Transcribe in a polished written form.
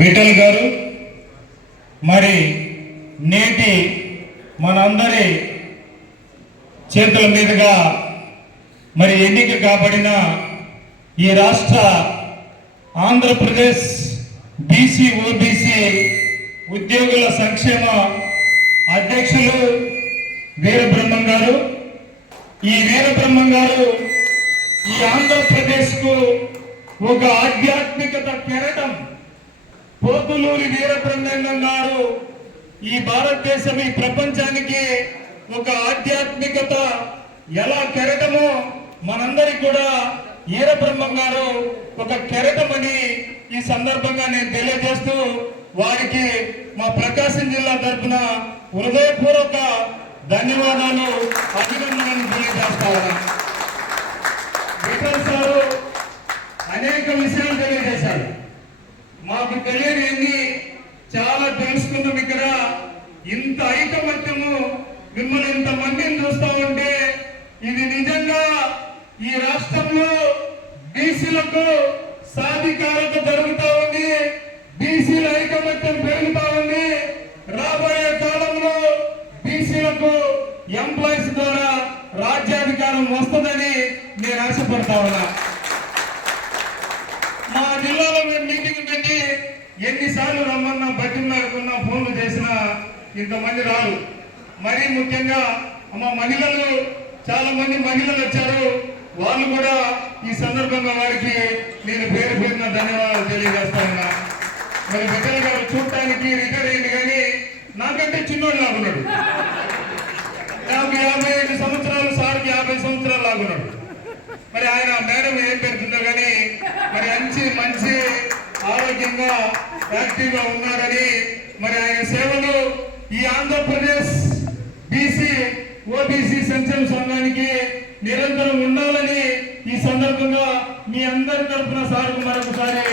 విఠల్ గారు మరి నేటి మనందరి చేతుల మీదుగా మరి ఎన్నిక కాబడిన ఈ రాష్ట్ర ఆంధ్రప్రదేశ్ బీసీ ఓబీసీ ఉద్యోగుల సంక్షేమ అధ్యక్షులు వీరబ్రహ్మం గారు. ఈ వీరబ్రహ్మం గారు ఈ ఆంధ్రప్రదేశ్కు ఒక ఆధ్యాత్మికత కెరటం. పోతులూరి వీరబ్రహ్మం గారు ఈ భారతదేశం ఈ ప్రపంచానికి ఒక ఆధ్యాత్మికత ఎలా కెరటమో మనందరికి కూడా వీరబ్రహ్మం గారు ఒక కెరటమని ఈ సందర్భంగా నేను తెలియజేస్తూ వారికి మా ప్రకాశం జిల్లా తరఫున హృదయపూర్వక ధన్యవాదాలు, అభినందనలు తెలియజేస్తాను. విఠల్ సారు అనేక విషయాలు తెలియజేశారు. మాకు తెలియని చాలా తెలుసుకున్నాం. ఇక్కడ ఇంత ఐకమత్యము, మిమ్మల్ని ఇంతమందిని చూస్తా ఉంటే ఇది నిజంగా ఈ రాష్ట్రంలో బీసీలకు సాధికారత జరుగుతూ ఉంది, బీసీల ఐకమత్యం పెరుగుతా ఉంది. రాబోయే కాలంలో బీసీలకు ఎంప్లాయీస్ ద్వారా రాజ్యాధికారం వస్తుందని నేను ఆశపడతా ఉన్నా. మా జిల్లాలో మేము మీటింగ్ పెట్టి ఎన్నిసార్లు రమ్మన్నా బతిమలాడుకున్నా ఫోన్లు చేసినా ఇంతమంది రారు. మరీ ముఖ్యంగా మా మహిళలు, చాలా మంది మహిళలు వచ్చారు. వాళ్ళు కూడా ఈ సందర్భంగా వారికి నేను పేరు పేరున ధన్యవాదాలు తెలియజేస్తా ఉన్నా. మరి విఠల్ గారు చూడటానికి రిటైర్ అయింది, కానీ నాకంటే చిన్నోడు లాగున్నాడు. నాకు 55 సంవత్సరాలు, సార్కి 50 సంవత్సరాలు లాగున్నాడు. మరి ఆయన మేడం ఏం పెడుతుందో కానీ మరి మంచి ఆరోగ్యంగా యాక్టివ్ గా ఉన్నారని, మరి ఆయన సేవలు ఈ ఆంధ్రప్రదేశ్ బీసీ ఓబీసీ సంక్షేమ సంఘానికి నిరంతరం ఉండాలని ఈ సందర్భంగా మీ అందరి తరఫున సార్కు మరొకసారి